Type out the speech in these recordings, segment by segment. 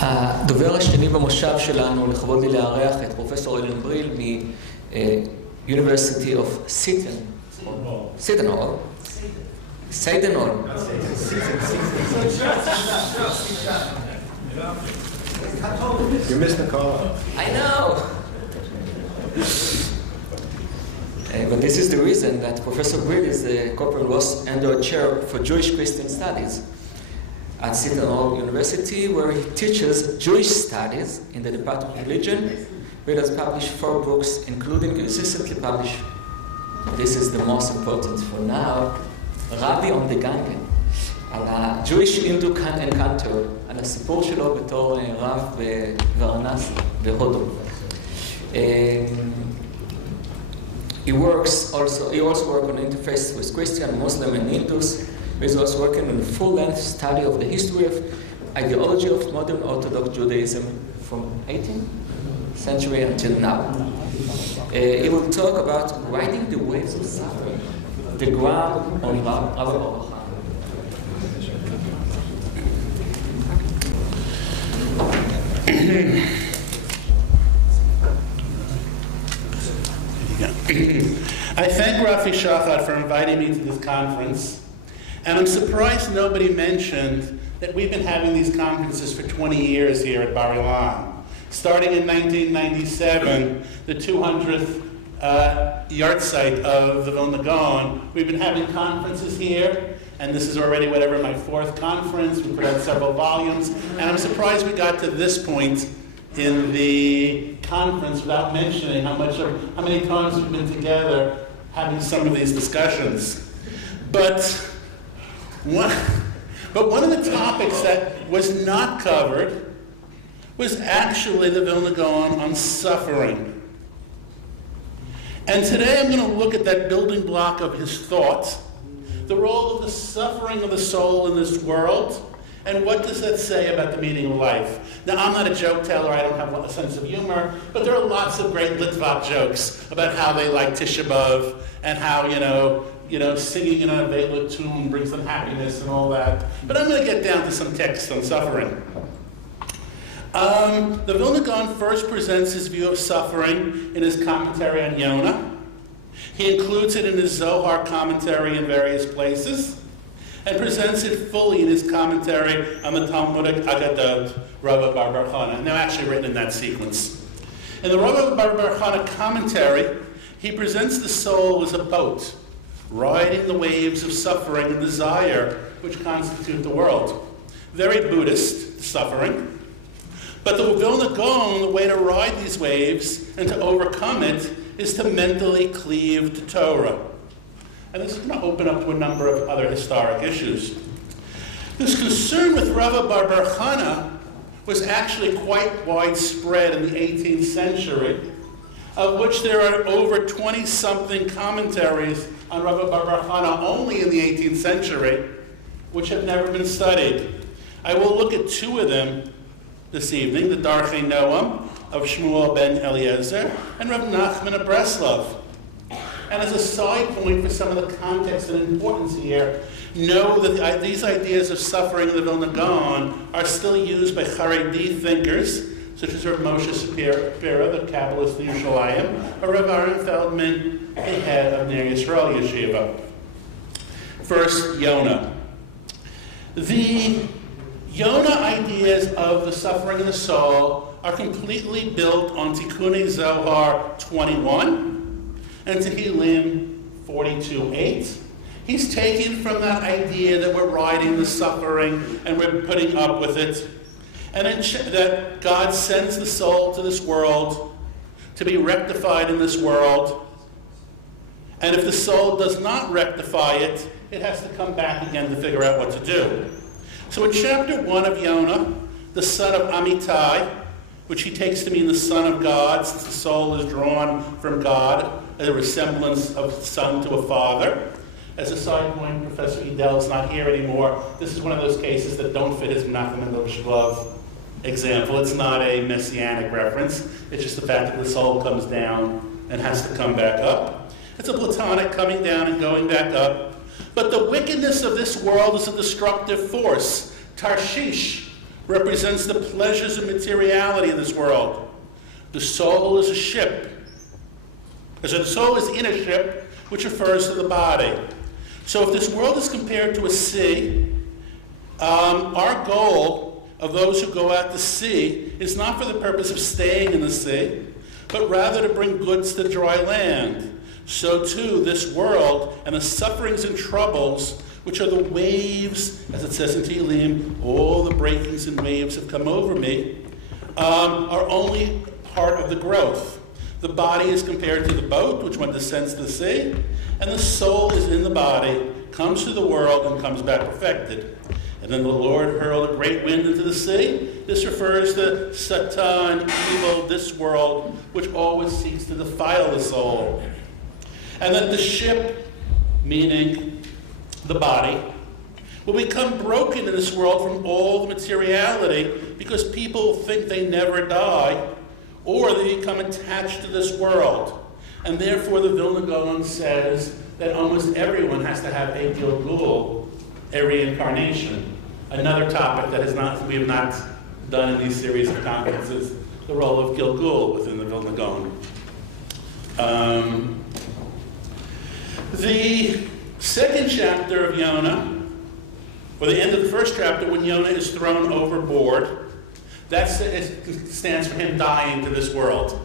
הדובר השני במושב שלנו, לכבוד לי לארח את פרופסור אילן בריל מ-University of סאטן. You missed the call. I know. But this is the reason that Professor Brill is the corporate was under a chair for Jewish Christian Studies at Seton Hall University, where he teaches Jewish studies in the Department of Religion. Brill has published 4 books, including his recently published, this is the most important for now, Rabbi on the Gangen, על ה-Jewish Hindu Encounter, על הסיפור שלו בתור רב בוורנסה, בהודו. He also works on interface with Christian, Muslim, and Hindus. He's also working on a full-length study of the history of ideology of modern Orthodox Judaism from 18th century until now. He will talk about riding the waves of suffering, the ground on Rabbah. I thank Rafi Shachat for inviting me to this conference, and I'm surprised nobody mentioned that we've been having these conferences for 20 years here at bar-Ilan. Starting in 1997, the 200th yahrzeit of the Vilna Gaon, we've been having conferences here, and this is already my 4th conference. We put out several volumes, and I'm surprised we got to this point in the conference without mentioning how many times we've been together having some of these discussions. But one of the topics that was not covered was actually the Vilna Gaon on suffering. And today I'm going to look at that building block of his thought, the role of the suffering of the soul in this world, and what does that say about the meaning of life? Now, I'm not a joke teller, I don't have a sense of humor, but there are lots of great Litvak jokes about how they like Tisha B'Av, and how, singing in a Vela tune brings them happiness and all that. But I'm going to get down to some text on suffering. The Vilna Gaon first presents his view of suffering in his commentary on Yonah. He includes it in his Zohar commentary in various places, and presents it fully in his commentary on the Talmudic Aggadot, Rabbah bar Chana, now actually written in that sequence. In the Rabbah bar Chana commentary, he presents the soul as a boat, riding the waves of suffering and desire which constitute the world. Very Buddhist, suffering. But the Vilna Gaon, the way to ride these waves and to overcome it is to mentally cleave to Torah. And this is going to open up to a number of other historic issues. This concern with Rabbah bar Chana was actually quite widespread in the 18th century, of which there are over 20-something commentaries on Rabbah bar Chana only in the 18th century, which have never been studied. I will look at 2 of them this evening, the Darchei Noam of Shmuel ben Eliezer and Reb Nachman of Breslov. And as a side point for some of the context and importance here, know that these ideas of suffering in the Vilna Gaon are still used by Haredi thinkers, such as Reb Moshe Shapira, the Kabbalist in Yerushalayim, or Reb Aaron Feldman, the head of Ner Yisrael Yeshiva. First, Yonah. The Yonah ideas of the suffering of the soul are completely built on Tikkunei Zohar 21, and Tehillim 42:8. He's taken from that idea that we're riding the suffering and we're putting up with it, and that God sends the soul to this world to be rectified in this world, and if the soul does not rectify it, it has to come back again to figure out what to do. So in chapter 1 of Yonah, the son of Amittai, which he takes to mean the son of God, since the soul is drawn from God, a resemblance of son to a father. As a side point, Professor Edel's not here anymore. This is one of those cases that don't fit his Menachem Mendel Shklov example. It's not a messianic reference. It's just the fact that the soul comes down and has to come back up. It's a Platonic coming down and going back up. But the wickedness of this world is a destructive force. Tarshish, represents the pleasures of materiality in this world. The soul is a ship. So the soul is in a ship, which refers to the body. So if this world is compared to a sea, our goal of those who go out to sea is not for the purpose of staying in the sea, but rather to bring goods to dry land. So too, this world and the sufferings and troubles, which are the waves, as it says in Tehillim, all the breakings and waves have come over me, are only part of the growth. The body is compared to the boat, which one descends to the sea, and the soul is in the body, comes to the world, and comes back perfected. And then the Lord hurled a great wind into the sea. This refers to Satan, evil, this world, which always seeks to defile the soul. And that the ship, meaning the body, will become broken in this world from all the materiality because people think they never die or they become attached to this world. And therefore the Vilna Gaon says that almost everyone has to have a Gilgul, a reincarnation. Another topic that we have not done in these series of conferences, the role of Gilgul within the Vilna Gaon. The second chapter of Yonah, or the end of the first chapter, when Yonah is thrown overboard, that stands for him dying to this world.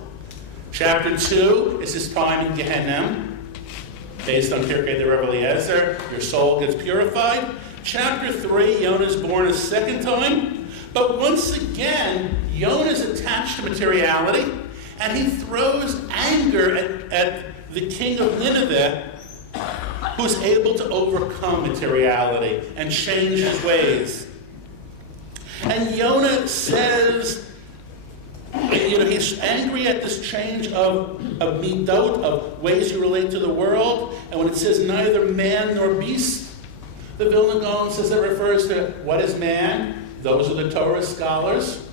Chapter 2 is his time in Gehenna, based on Pirkei de Rebbe Eliezer, your soul gets purified. Chapter 3, Yonah is born a second time, but once again, Yonah is attached to materiality, and he throws anger at the king of Nineveh, who's able to overcome materiality and change his ways. And Yonah says, he's angry at this change of midot, of ways you relate to the world. And when it says neither man nor beast, the Vilna Gaon says it refers to what is man? Those are the Torah scholars.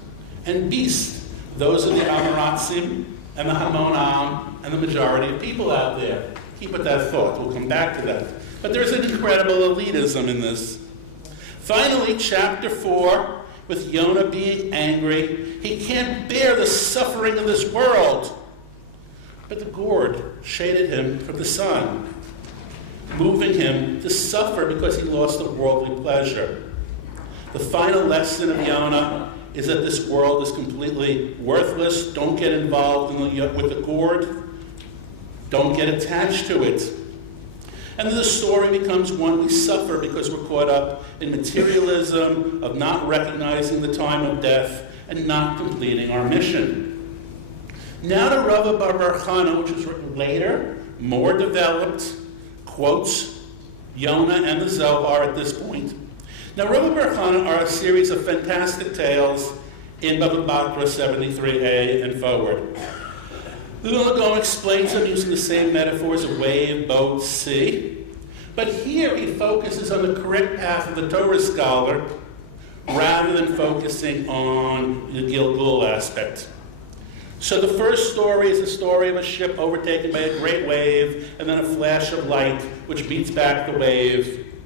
And beast, those are the Amaratzim and the Hamonam and the majority of people out there. Keep with that thought. We'll come back to that. But there's an incredible elitism in this. Finally, chapter 4, with Yonah being angry, he can't bear the suffering of this world. But the gourd shaded him from the sun, moving him to suffer because he lost the worldly pleasure. The final lesson of Yonah is that this world is completely worthless. Don't get involved with the gourd. Don't get attached to it. And then the story becomes one we suffer because we're caught up in materialism, of not recognizing the time of death, and not completing our mission. Now to Rabbah bar Hanna, which was written later, more developed, quotes Yonah and the Zohar at this point. Now Rabbah bar Hanna are a series of fantastic tales in Baba Batra 73a and forward. The Vilna Gaon explains them using the same metaphors of wave, boat, sea. But here he focuses on the correct path of the Torah scholar rather than focusing on the Gilgul aspect. So the first story is the story of a ship overtaken by a great wave and then a flash of light which beats back the wave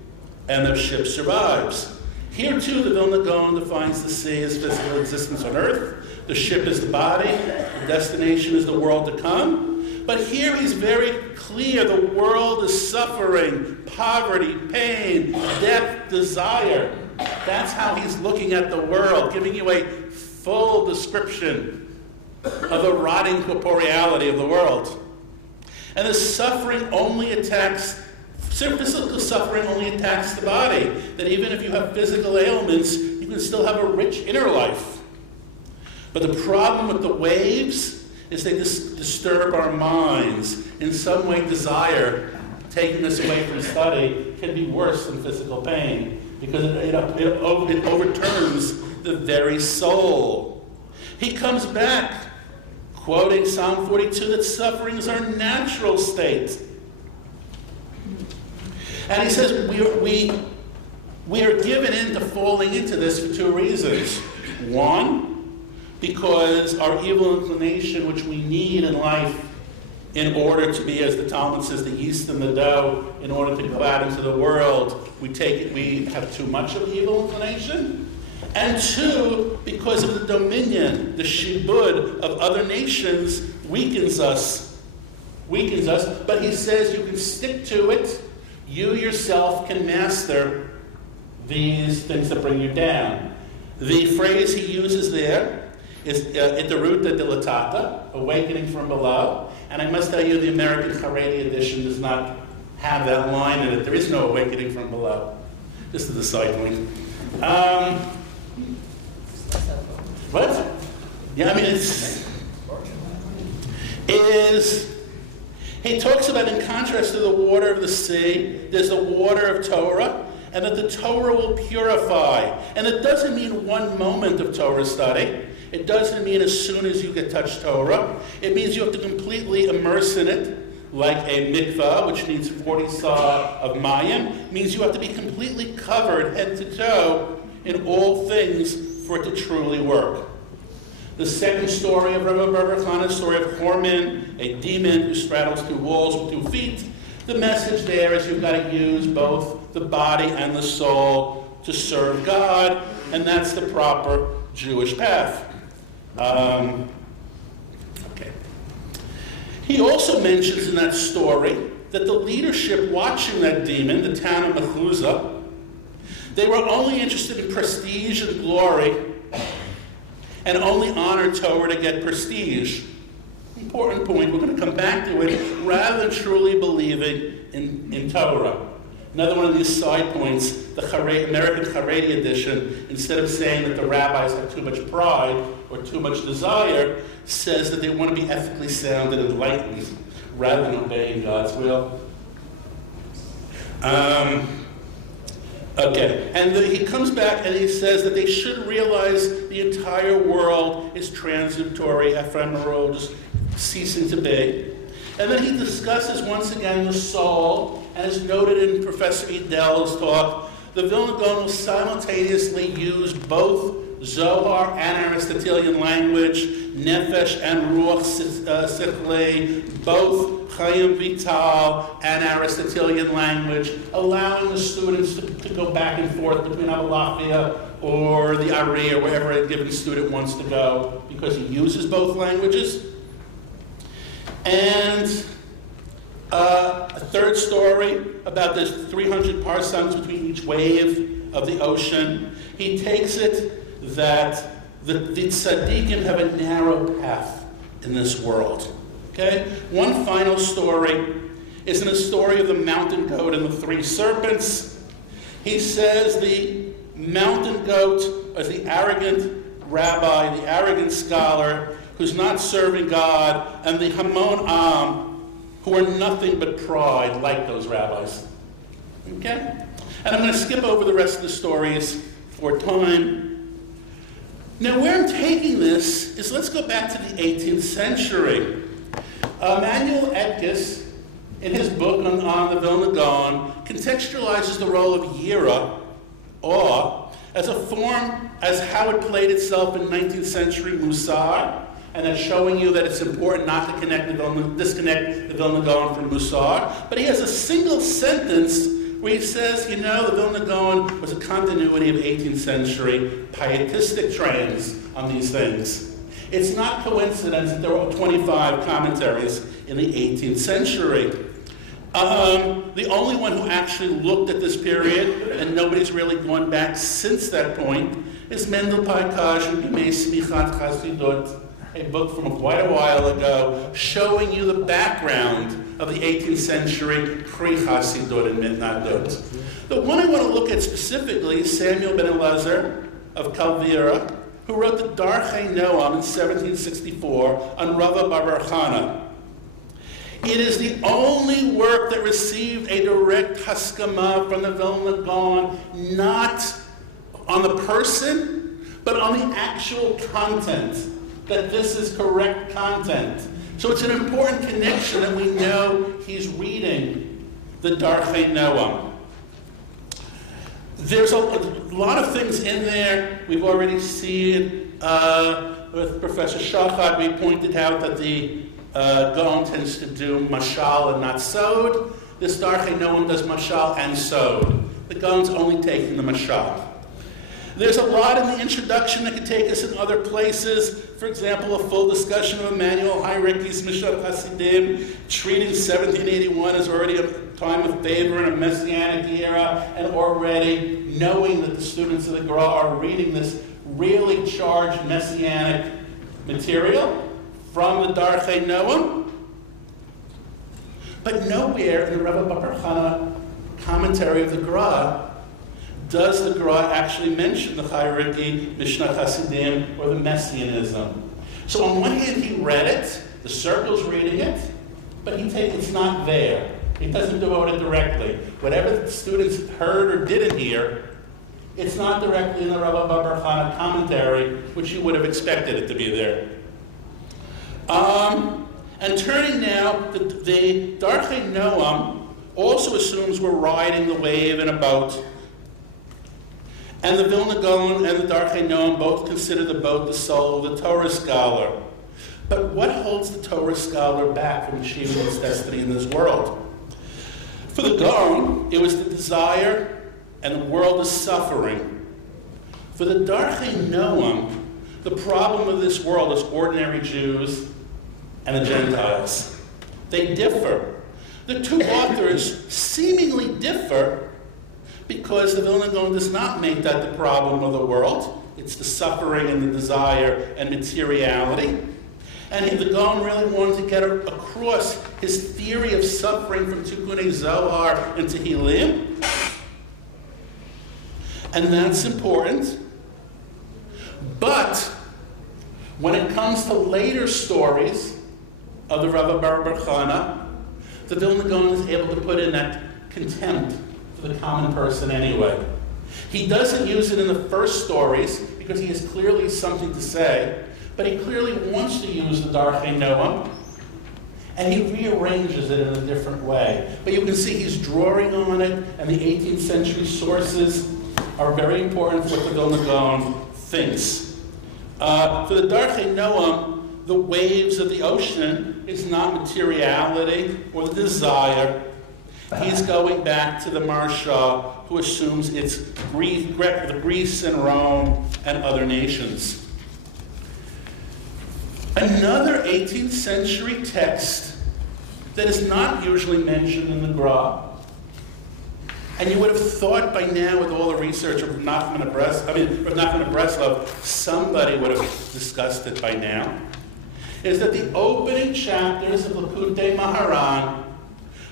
and the ship survives. Here too the Vilna Gaon defines the sea as physical existence on earth. The ship is the body, the destination is the world to come. But here he's very clear, the world is suffering, poverty, pain, death, desire. That's how he's looking at the world, giving you a full description of the rotting corporeality of the world. And the suffering only attacks, physical suffering only attacks the body. That even if you have physical ailments, you can still have a rich inner life. But the problem with the waves is they disturb our minds. In some way, desire, taking us away from study, can be worse than physical pain because it overturns the very soul. He comes back, quoting Psalm 42, that suffering is our natural state. And he says we are given into falling into this for two reasons. One, because our evil inclination, which we need in life in order to be, as the Talmud says, the yeast and the dough, in order to go out into the world, we have too much of evil inclination. And two, because of the dominion, the shibud of other nations weakens us. But he says you can stick to it. You yourself can master these things that bring you down. The phrase he uses there is iteruta dilatata, awakening from below. And I must tell you, the American Haredi edition does not have that line in it. There is no awakening from below. Just a side point. What? Yeah, I mean, he talks about, in contrast to the water of the sea, there's the water of Torah, and that the Torah will purify. And it doesn't mean one moment of Torah study. It doesn't mean as soon as you get touched Torah. It means you have to completely immerse in it, like a mikvah, which needs 40 sah of mayim. It means you have to be completely covered head to toe in all things for it to truly work. The second story of Rabbah bar-Hanna, the story of Horman, a demon who straddles two walls with 2 feet. The message there is you've got to use both the body and the soul to serve God, and that's the proper Jewish path. He also mentions in that story that the leadership watching that demon, the town of Mechuzah, they were only interested in prestige and glory, and only honored Torah to get prestige. Important point, we're going to come back to it, rather than truly believing in Torah. Another one of these side points, the American Haredi edition, instead of saying that the rabbis have too much pride or too much desire, says that they want to be ethically sound and enlightened, rather than obeying God's will. And he comes back and he says that they should realize the entire world is transitory, ephemeral, just ceasing to be. And then he discusses once again the soul, as noted in Professor Edel's talk. The Vilna Gaon will simultaneously use both Zohar and Aristotelian language, Nefesh and Ruach Sichle, both Chaim Vital and Aristotelian language, allowing the students to go back and forth between Avalafia or the Ari or wherever a given student wants to go, because he uses both languages. And a third story about the 300 parsecs between each wave of the ocean. He takes it that the tzaddikim have a narrow path in this world. Okay? One final story is in a story of the mountain goat and the 3 serpents. He says the mountain goat is the arrogant rabbi, the arrogant scholar who's not serving God, and the Hamon Am, who are nothing but pride, like those rabbis. Okay? And I'm going to skip over the rest of the stories for time. Now, where I'm taking this is, let's go back to the 18th century. Emanuel Etkes, in his book on the Vilna Gaon, contextualizes the role of yira, awe, as a form, as how it played itself in 19th century Musar, and that's showing you that it's important not to disconnect the Vilna Gaon from Musar. But he has a single sentence where he says, you know, the Vilna Gaon was a continuity of 18th century pietistic trends on these things. It's not coincidence that there were 25 commentaries in the 18th century. The only one who actually looked at this period, and nobody's really gone back since that point, is Mendel Paikaj and Bimei Smichat Chasidut, a book from quite a while ago, showing you the background of the 18th century Pre-Chasidut and Mitnadut. The one I want to look at specifically is Samuel ben Elazar of Kalvira, who wrote the Darchei Noam in 1764 on Rabbah bar-Hanna. It is the only work that received a direct haskama from the Vilna Gaon, not on the person, but on the actual content, that this is correct content. So it's an important connection that we know he's reading the Darchei Noam. There's a lot of things in there. We've already seen with Professor Shachad, we pointed out that the Gaon tends to do mashal and not sod. This Darchei Noam does mashal and sod. The Gaon's only taking the mashal. There's a lot in the introduction that could take us in other places. For example, a full discussion of Emanuel Hairiki's Mishnah Hasidim, treating 1781 as already a time of favor in a Messianic era, and already knowing that the students of the Gra are reading this really charged Messianic material from the Darchei Noam. But nowhere in the Rabbah Bar commentary of the Gra does the Gra actually mention the Hairiki, Mishnah Hasidim, or the Messianism. So on one hand, he read it, the circle's reading it, but it's not there. He doesn't devote it directly. Whatever the students heard or didn't hear, it's not directly in the Rabbah Bar commentary, which you would have expected it to be there. And turning now, the Darchei Noam also assumes we're riding the wave in a boat. And the Vilna Gaon and the Darchei Noam both consider the boat the soul of the Torah scholar. But what holds the Torah scholar back from achieving its destiny in this world? For the Gaon, it was the desire and the world is suffering. For the Darchei Noam, the problem of this world is ordinary Jews and the Gentiles. They differ. The two authors seemingly differ because the Vilna Gaon does not make that the problem of the world. It's the suffering and the desire and materiality. And the Gaon really wanted to get across his theory of suffering from Tikkunei Zohar and Tehillim. And that's important. But when it comes to later stories of the Rabbah Bar, the Vilna Gaon is able to put in that contempt for the common person anyway. He doesn't use it in the first stories because he has clearly something to say, but he clearly wants to use the Darchei Noam, and he rearranges it in a different way. But you can see he's drawing on it, and the 18th century sources are very important for what the Vilna Gaon thinks. For the Darchei Noam, the waves of the ocean is not materiality or the desire. He's going back to the Marsha, who assumes it's Greece and Rome and other nations. Another 18th century text that is not usually mentioned in the Gra, and you would have thought by now, with all the research of Rav Nachman of Breslov, somebody would have discussed it by now, is that the opening chapters of Likutei Maharan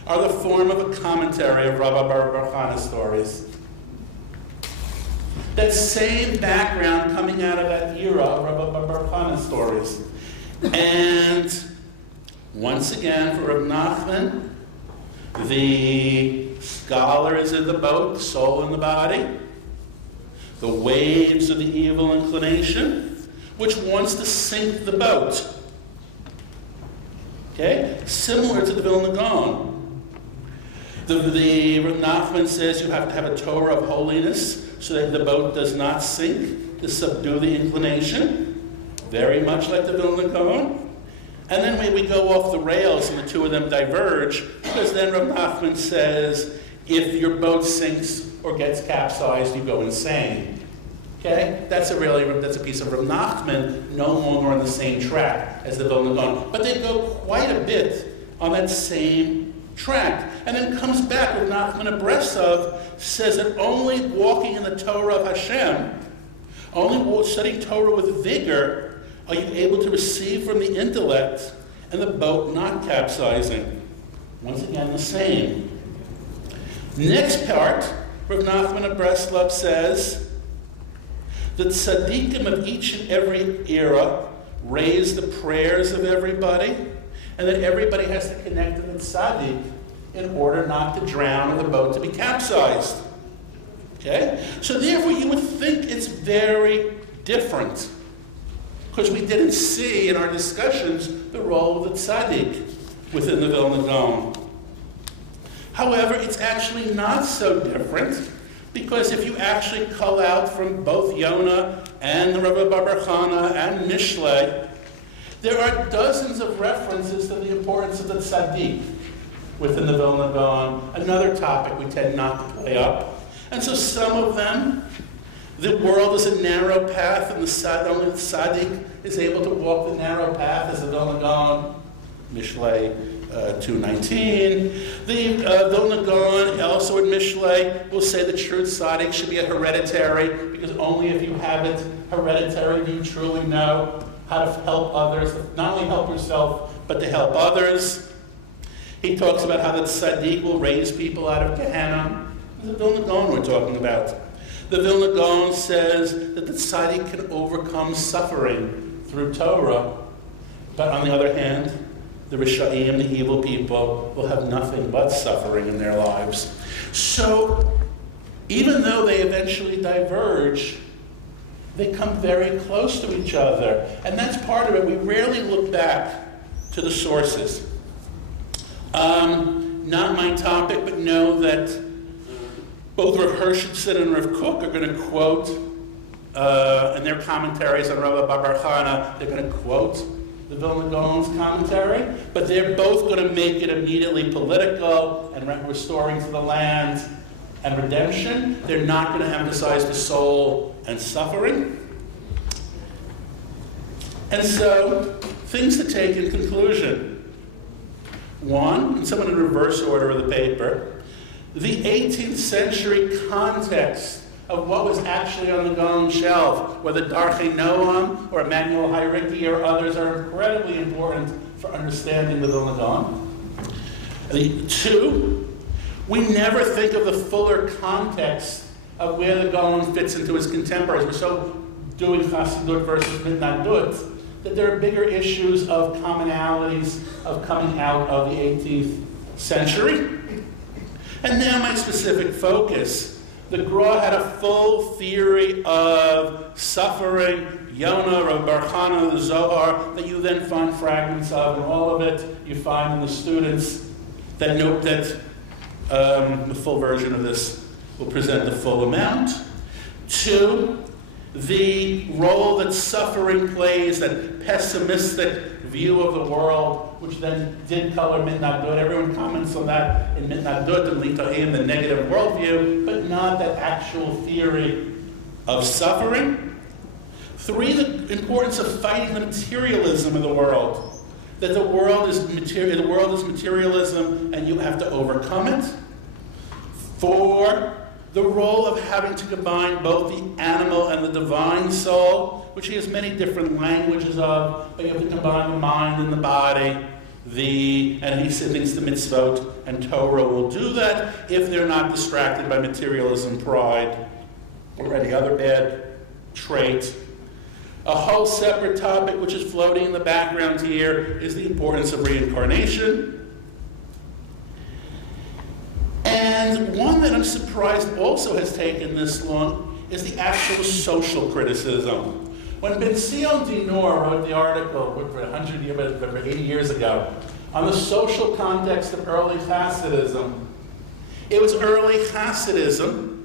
are the form of a commentary of Rabbah Bar stories. That same background coming out of that era of Rabbah Bar stories. And once again, for Rav Nachman, the scholar is in the boat, the soul in the body. The waves of the evil inclination, which wants to sink the boat. Okay? Similar to the Vilna Gaon. The Rav Nachman says you have to have a Torah of holiness so that the boat does not sink, to subdue the inclination, very much like the Vilna Gaon. And then we go off the rails and the two of them diverge, because then Rav Nachman says, if your boat sinks or gets capsized, you go insane. Okay? That's a piece of Rav Nachman, no longer on the same track as the Vilna Gaon. But they go quite a bit on that same track. And then comes back with Nachman of Breslov, says that only walking in the Torah of Hashem, only studying Torah with vigor, are you able to receive from the intellect and the boat not capsizing. Once again, the same. Next part, Rav Nachman of Breslov says that tzaddikim of each and every era raise the prayers of everybody, and that everybody has to connect to the tzaddik in order not to drown or the boat to be capsized. Okay? So therefore you would think it's very different, because we didn't see in our discussions the role of the tzaddik within the Vilna Gaon. However, it's actually not so different, because if you actually cull out from both Yonah and the Rabbah Bar and Mishlei, there are dozens of references to the importance of the tzaddik within the Vilna Gaon, another topic we tend not to play up. And so some of them, The world is a narrow path, and only the tzaddik is able to walk the narrow path, as the Gaon, Mishlei 2:19. The Gaon, also in Mishlei, will say the true tzaddik should be a hereditary, because only if you have it hereditary do you truly know how to help others, not only help yourself, but to help others. He talks about how the tzaddik will raise people out of Gehenna. The Vilna Gaon we're talking about. The Vilna Gaon says that the tzaddik can overcome suffering through Torah, but on the other hand, the Rishayim, the evil people, will have nothing but suffering in their lives. So, even though they eventually diverge, they come very close to each other. And that's part of it. We rarely look back to the sources. Not my topic, but know that both Rav Hershenson and Rav Kook are going to quote, in their commentaries on Rabbah Bar Hanna, they're going to quote the Vilna Gaon's commentary, but they're both going to make it immediately political and restoring to the land and redemption. They're not going to emphasize the soul and suffering. And so, things to take in conclusion. One, and somewhat in reverse order of the paper, the 18th century context of what was actually on the Gaon shelf, whether Darchei Noam or Emmanuel Hayriki or others, are incredibly important for understanding the Vilna Gaon. Two, we never think of the fuller context of where the Gaon fits into his contemporaries. We're so doing Chassidut versus Mitnadut that there are bigger issues of commonalities of coming out of the 18th century. And now my specific focus. The Gra had a full theory of suffering, Yonah, Rav Bar Hanna, the Zohar, that you then find fragments of, and all of it you find in the students that note that the full version of this will present the full amount. Two, the role that suffering plays, that pessimistic view of the world, which then did color Mitnadut. Everyone comments on that in Mitnadut and Litoim, the negative worldview, but not that actual theory of suffering. Three, the importance of fighting the materialism of the world. That the world is materialism and you have to overcome it. Four, the role of having to combine both the animal and the divine soul, which he has many different languages of, but you have to combine the mind and the body. And he thinks the mitzvot and Torah will do that if they're not distracted by materialism, pride, or any other bad trait. A whole separate topic which is floating in the background here is the importance of reincarnation. And one that I'm surprised also has taken this long is the actual social criticism. When Ben Zion Dinor wrote the article 100 years, 80 years ago on the social context of early Hasidism, it was early Hasidism,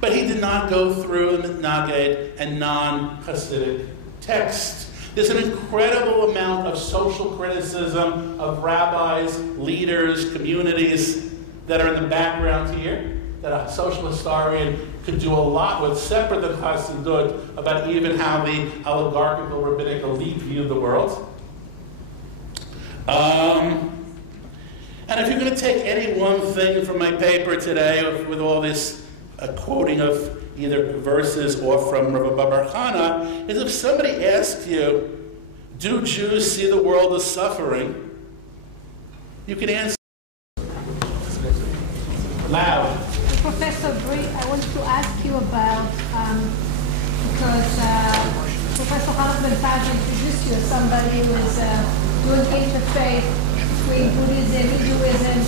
but he did not go through the Mitnaged and non-Hasidic texts. There's an incredible amount of social criticism of rabbis, leaders, communities that are in the background here, that a social historian could do a lot with, separate than Chassidut, about even how the oligarchical rabbinic elite viewed the world. And if you're going to take any one thing from my paper today, with all this quoting of either verses or from Rabbah Bar Hanna, is if somebody asks you, do Jews see the world as suffering? You can answer loud. Professor Brill, I wanted to ask you about, because Professor Hanna introduced you as somebody who is doing interfaith between Buddhism, Hinduism,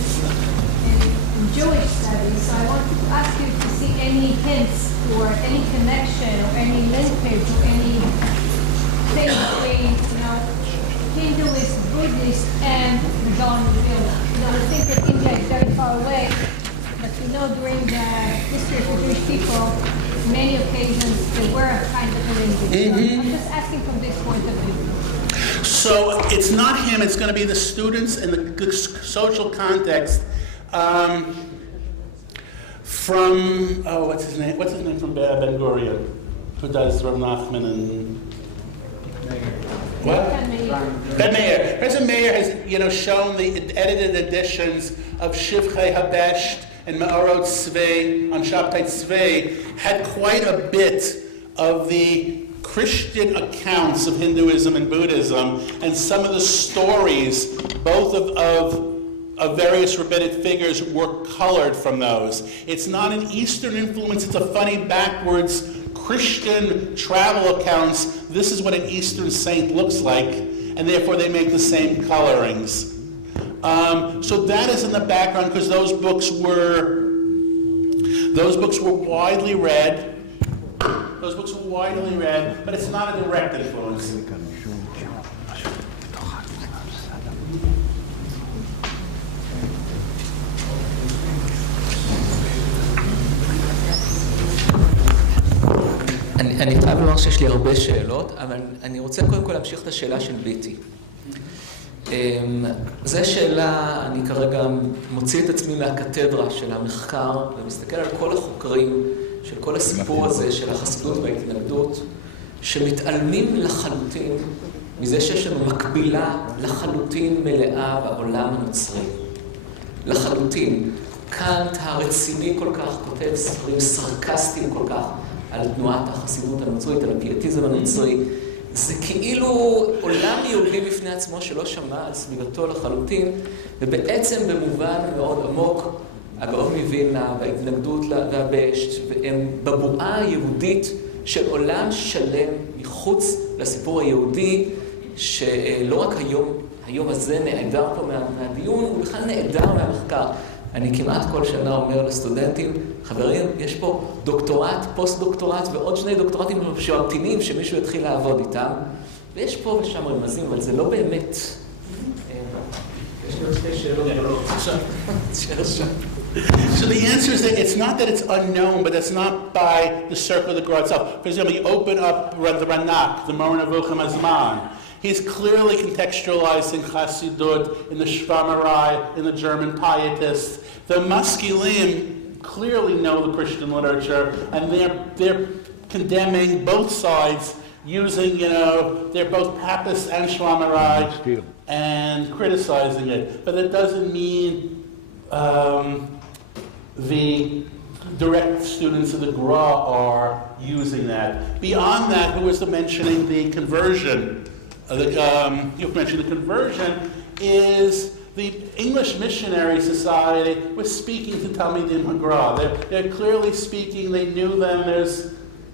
and Jewish studies. So I wanted to ask you to see any hints or any connection or any linkage or any thing between, Hinduist, Buddhist, and the Gaon of Vilna. We think that India is very far away, but during the history of the Jewish people, many occasions there were a kind of a linkage. So I'm just asking from this point of view. So it's not him, it's going to be the students in the social context. from, oh, what's his name? What's his name from Ben Gurion? Who does Rav Nachman and... What? Ben Meir. President Meir has, shown the edited editions of Shivchei Habesht and Me'orot Tzvei on Shabtai Tzvei had quite a bit of the Christian accounts of Hinduism and Buddhism, and some of the stories, both of various rabbinic figures, were colored from those. It's not an Eastern influence, it's a funny backwards Christian travel accounts. This is what an Eastern saint looks like, and therefore they make the same colorings. So that is in the background because those books were widely read. Those books were widely read, but it's not a direct influence. אני חייב לומר שיש לי הרבה שאלות, אבל אני רוצה קודם כל להמשיך את השאלה של ביטי. זו שאלה, אני כרגע מוציא את עצמי מהקתדרה של המחקר, ומסתכל על כל החוקרים של כל הסיפור הזה של החסידות וההתנגדות, שמתעלמים לחלוטין מזה שיש לנו מקבילה לחלוטין מלאה בעולם הנוצרי. לחלוטין. קאנט הרציני כל כך כותב ספרים סרקסטיים כל כך על תנועת החסידות הנוצרית, על הפייטיזם הנוצרי. זה כאילו עולם יהודי בפני עצמו שלא שמע על סביבתו לחלוטין, ובעצם במובן מאוד עמוק, הגאון מווילנא וההתנגדות והבשט, והם בבועה היהודית של עולם שלם מחוץ לסיפור היהודי, שלא רק היום הזה נעדר פה מהדיון, הוא בכלל נעדר מהמחקר. אני כמעט כל שנה אומר לסטודנטים, חברים, יש פה דוקטורט, פוסט-דוקטורט ועוד 2 דוקטורטים שעתינים שמישהו יתחיל לעבוד איתם, ויש פה ושם רמזים, אבל זה לא באמת. יש לי עוד 2 שאלות, אבל לא עכשיו. So the answer is that it's not that it's unknown, but it's not by the circle of the Gra itself. For example, you open up the Ranak, the Moreh Nevuchim Azman. He's clearly contextualizing Chassidut in the Shvamarai, in the German pietists. The Maskilim clearly know the Christian literature, and they're condemning both sides, using, they're both Papists and Shvamarai, and criticizing it. But that doesn't mean the direct students of the Gra are using that. Beyond that, who was mentioning the conversion? You mentioned the conversion is the English Missionary Society was speaking to Talmidim HaGra. They're clearly speaking. They knew them. There's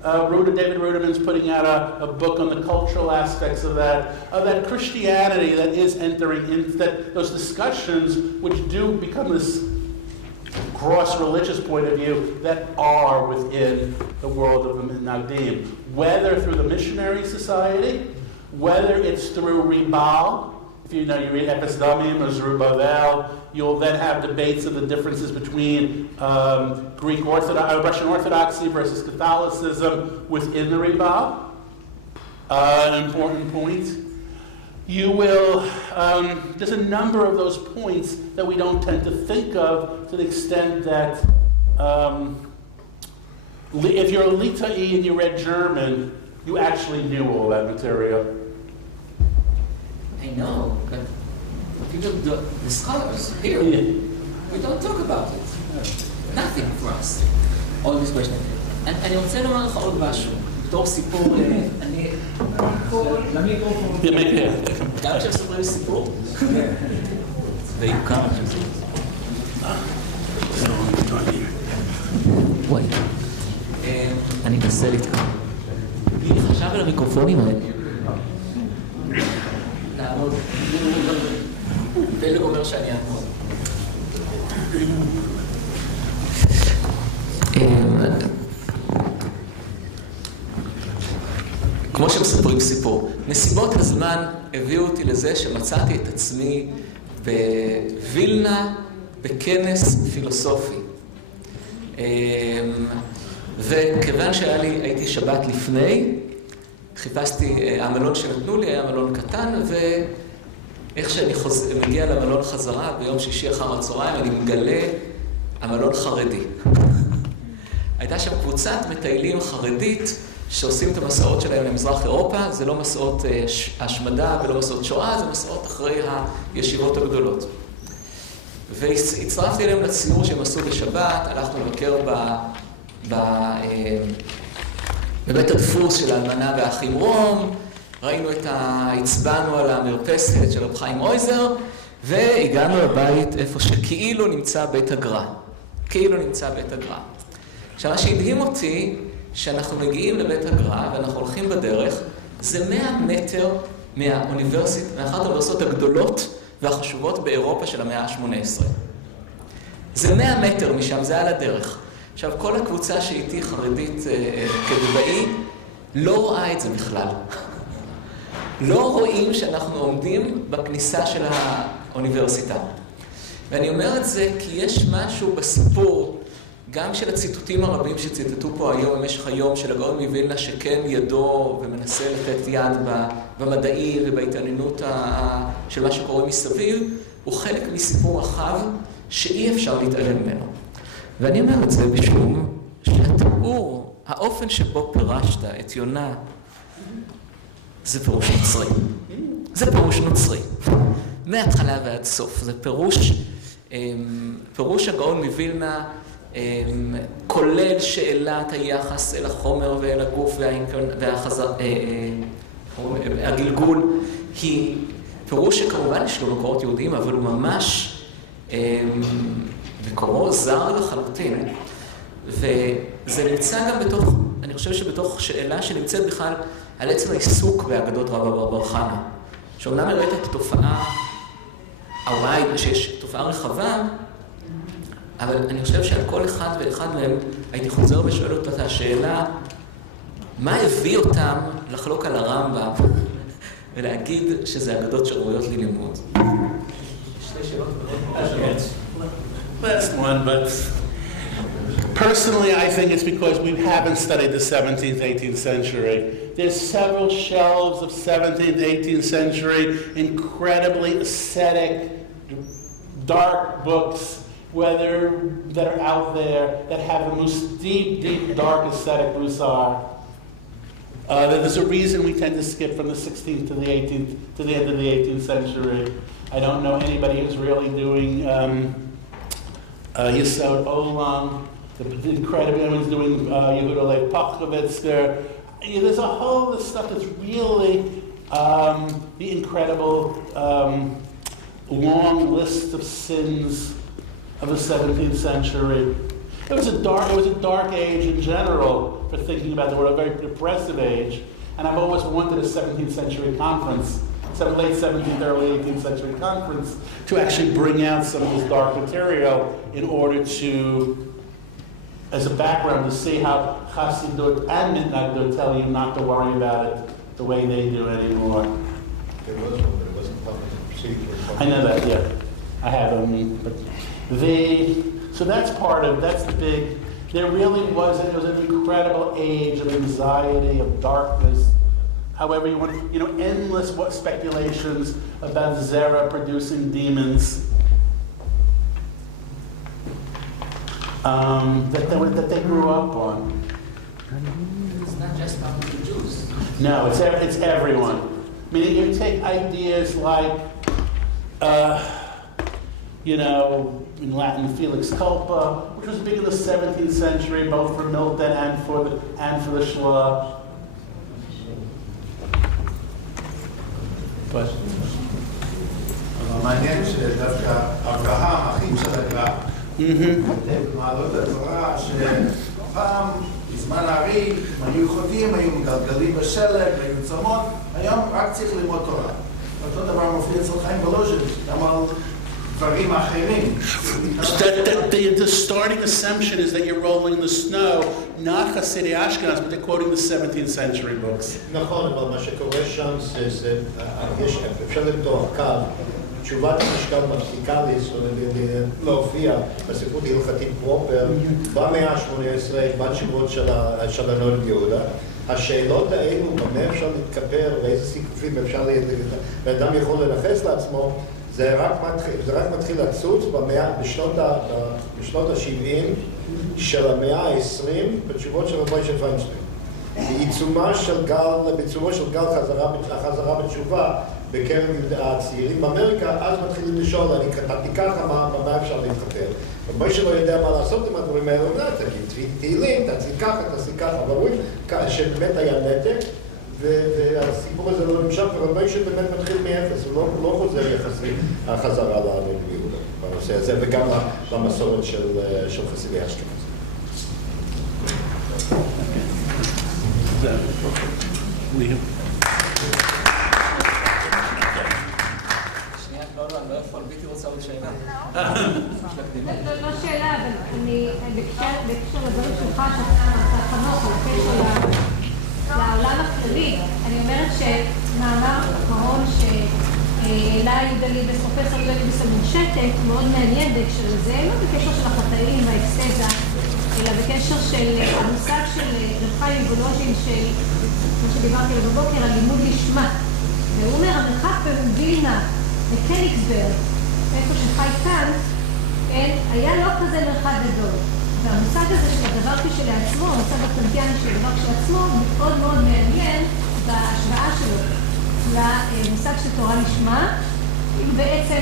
David Ruderman's putting out a book on the cultural aspects of that Christianity that is entering into those discussions, which do become this cross-religious point of view that are within the world of the Nagdim, whether through the Missionary Society, whether it's through Ribal. If you read Ephes Damim or Zerubbabel, you'll then have debates of the differences between Greek Orthodox, Russian Orthodoxy versus Catholicism within the Ribal. An important point. You will, there's a number of those points that we don't tend to think of, to the extent that if you're a Litai and you read German, you actually knew all that material. I know, but people, the scholars here, we don't talk about it. Nothing for us. All these questions. אני רוצה לומר לך עוד משהו. בתור סיפור, אני... גם כשסופרים סיפור? ויוקר. וואי. אני אנסה להתקרב. מי חשב על המיקרופונים האלה? לעמוד. פלג אומר שאני אעמוד. כמו שמספרים סיפור, נסיבות הזמן הביאו אותי לזה שמצאתי את עצמי בווילנא בכנס פילוסופי. וכיוון הייתי שבת לפני, חיפשתי, המלון שנתנו לי היה מלון קטן, ואיך שאני מגיע למלון חזרה ביום שישי אחר הצהריים, אני מגלה המלון חרדי. הייתה שם קבוצת מטיילים חרדית שעושים את המסעות שלהם למזרח אירופה. זה לא מסעות השמדה ולא מסעות שואה, זה מסעות אחרי הישיבות הגדולות. והצטרפתי אליהם לציור שהם עשו בשבת, הלכנו לבקר בבית הדפוס של האלמנה והאחים רום, הצבענו על המרפסת של רב חיים אויזר, והגענו לבית איפה שכאילו נמצא בית הגר"א. כאילו נמצא בית הגר"א. עכשיו, מה שהדהים אותי, שאנחנו מגיעים לבית הגר"א ואנחנו הולכים בדרך, זה 100 מטר מהאוניברסיטה, מאחת האוניברסיטות הגדולות והחשובות באירופה של המאה ה-18. זה 100 מטר משם, זה על הדרך. עכשיו, כל הקבוצה שאיתי חרדית כדבעי לא רואה את זה בכלל. לא רואים שאנחנו עומדים בכניסה של האוניברסיטה. ואני אומר את זה כי יש משהו בסיפור, גם של הציטוטים הרבים שציטטו פה היום במשך היום של הגאון מוילנא, שכן ידו ומנסה לתת יד במדעי ובהתעניינות של מה שקורה מסביב, הוא חלק מסיפור רחב שאי אפשר להתעלם ממנו. ואני אומר את זה בשום שהתיאור, האופן שבו פירשת את יונה, זה פירוש נוצרי. זה פירוש נוצרי. מההתחלה ועד סוף. זה פירוש הגאון מוילנא, כולל שאלת היחס אל החומר ואל הגוף והגלגול, היא פירוש שכמובן יש לו מקורות יהודיים, אבל הוא ממש מקורו זר לחלוטין. וזה נמצא גם בתוך, אני חושב שבתוך שאלה שנמצאת בכלל על עצם העיסוק באגדות רבא בר חנה. שאומנם הראית את התופעה הווייד, שיש תופעה רחבה, אבל אני חושב שעל כל אחד ואחד מהם הייתי חוזר ושואל אותה את השאלה, מה הביא אותם לחלוק על הרמב"ם ולהגיד שזה אגדות שראויות ללימוד? שתי שאלות מאוד. Last one, but personally I think it's because we haven't studied the 17th, 18th century. There's several shelves of 17th, 18th century, incredibly ascetic, dark books, that are out there, that have the most deep, deep, dark ascetic musar. There's a reason we tend to skip from the 16th to the 18th, to the end of the 18th century. I don't know anybody who's really doing Yesod Olam, the incredible, everyone's doing Yehuda Lev Pachlovitzker. There's a whole this stuff that's really the incredible long list of sins of the 17th century. It was a dark age in general for thinking about the world, a very depressive age. And I've always wanted a 17th century conference, late 17th, early 18th century conference, to actually bring out some of this dark material in order to, as a background, to see how Chassidut and Mitnagdut tell you not to worry about it the way they do anymore. It wasn't public procedure. I know that, yeah. I have, but so that's part of, that's the big, there really was an incredible age of anxiety, of darkness, however you want, endless speculations about Zerah producing demons that they grew up on. It's not just about the Jews. No, it's everyone. Meaning you take ideas like, in Latin, Felix Culpa, which was big in the 17th century, both for Milton and for the Shla. מעניין שדווקא אברהם, אחים של הגר"א, מעלות התורה שפעם, בזמן הארי, הם היו חוטאים, היו מגלגלים בשלג, היו צומות, היום רק צריך ללמוד תורה. אותו דבר מופיע אצל חיים ולוז'ין, גם על דברים אחרים. The starting assumption is that you're rolling in the snow, not Hasidic Ashkenaz, but they're quoting the 17th century books. נכון, אבל מה שקורה שם זה, אפשר למתוח קו, תשובת המשקל מפסיקליס, להופיע בספרות הלכתית פרופר, במאה ה-18, בתשובות של הנולד יהודה. השאלות האלו, במה אפשר להתכפר, ואיזה סיכופים אפשר, ואדם יכול לנחס לעצמו, זה רק מתחיל לצוץ בשנות ה-70 של המאה ה-20 בתשובות של רבי משה פיינשטיין. בעיצומו של גל החזרה בתשובה בקרב הצעירים באמריקה, אז מתחילים לשאול, אני כתבתי ככה, מה אפשר להתחתן? רבי שלא יודע מה לעשות עם הדברים האלה, הוא אומר, תגיד תהילים, תעשי ככה, תעשי ככה, אבל רואים שבאמת היה נתק, והסיפור הזה לא נמשך, ורבי שבאמת מתחיל מאפס, הוא לא חוזר יחסית החזרה לענות ביהודה בנושא הזה, וגם למסורת של חסידי אשכנז. אני לא יכול, ביתי רוצה עוד שאלה. לא שאלה, אבל אני, בקשר לדברים שלך, שאתה חנוך, על הקשר לעולם הכללי, אני אומרת שמאמר אחרון שהעלה יהודה פרופסור יהודה ליבס המושטת, מאוד מעניין בהקשר לזה, לא בקשר של החטאים והאקסטזה, אלא בקשר של המושג של רב חיים מוולוז'ין, של, כמו שדיברתי עליו בבוקר, על לימוד לשמה. והוא אומר, המרחק בווילנה, בקניגסברג, איפה שחי כאן, היה לא כזה מרחק גדול. והמושג הזה של הדבר כשלעצמו, המושג הקנטיאני של הדבר כשלעצמו, מאוד מאוד מעניין בהשוואה שלו למושג של תורה לשמה. בעצם,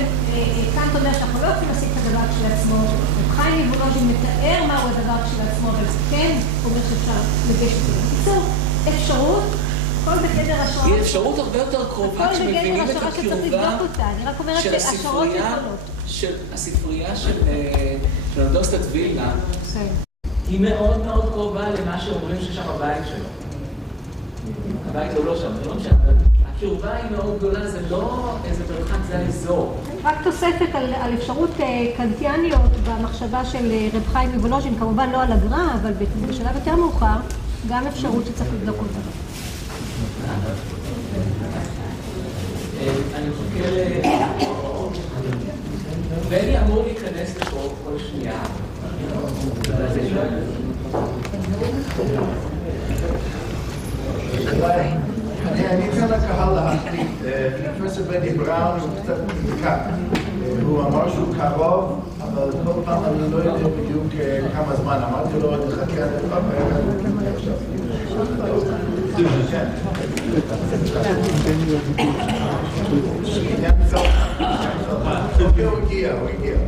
כאן תודה שאנחנו לא יכולים להשיג את הדבר כשלעצמו. רב חיים מוולוז'ין מתאר מהו הדבר כשלעצמו, אבל כן אומר שאפשר לגשת לו. בקיצור, אפשרות, כל בגדר השערה. היא אפשרות הרבה יותר קרובה כשמבינים את הקרבה של הספרייה של אוניברסיטת וילנה. היא מאוד מאוד קרובה למה שאומרים ששם הבית שלו. הבית הוא לא שם, זה לא משנה. הקרבה היא מאוד גדולה, זה לא איזה מרחק, זה האזור. רק תוספת על אפשרות קנטיאניות במחשבה של רב חיים מוולוז'ין, כמובן לא על הגר"א, אבל בשלב יותר מאוחר, גם אפשרות שצריך לבדוק אותה. אני חוקר... בני אמור להיכנס לפה כל שנייה. אני אתן לקהל להחליט. פרופסור בני בראון הוא קצת נזקק. הוא אמר שהוא קרוב, אבל כל פעם אני לא יודע בדיוק כמה זמן. אמרתי לו, נחכה לפעם עכשיו. הוא הגיע.